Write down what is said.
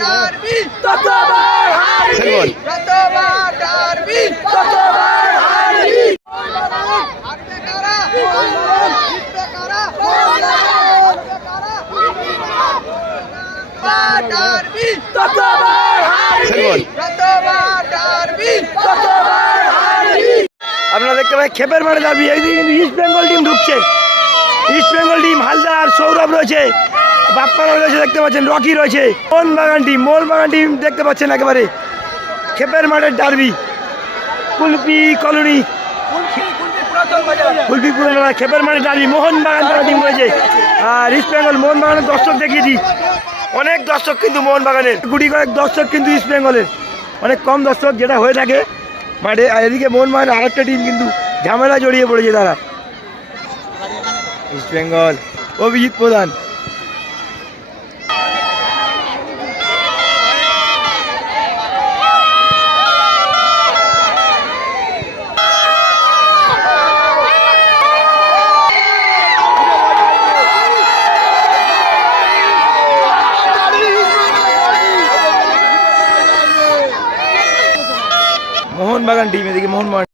Derby ততবার হারবি, যতবার derby ততবার হারবি। হারবে কারা? জিতবে কারা? ডারবি ততবার হারবি, যতবার ডারবি ততবার হারবি। আপনারা দেখতে পাচ্ছেন খেপের মাঠে ডারবি। এইদিকে কিন্তু ইস্ট বেঙ্গল টিম ঢুকছে। ইস্ট বেঙ্গল টিম হালদার, সৌরভ রয়েছে, বাপ্পারা রয়েছে, দেখতে পাচ্ছেন রকি রয়েছে, মোহনবাগান টিম দেখতে পাচ্ছেন একেবারে খেপের মাঠের ডারবি। কুলপি কলোনি, কুলপি পুরনো খেপের মাঠের ডারবি, মোহনবাগান টিম রয়েছে। আর ইস্ট বেঙ্গল মোহনবাগানের দর্শক দেখিয়েছি, অনেক দর্শক কিন্তু মোহনবাগানের, গুটি কয়েক দর্শক কিন্তু ইস্ট বেঙ্গলের, অনেক কম দর্শক যেটা হয়ে থাকে মাঠে। আর এদিকে মোহনবাগানের আরেকটা টিম কিন্তু ঝামেলা জড়িয়ে পড়েছে তারা। ইস্ট বেঙ্গল অভিজিৎ প্রধান, মোহনবাগান টিম, এদিকে মোহনবাগান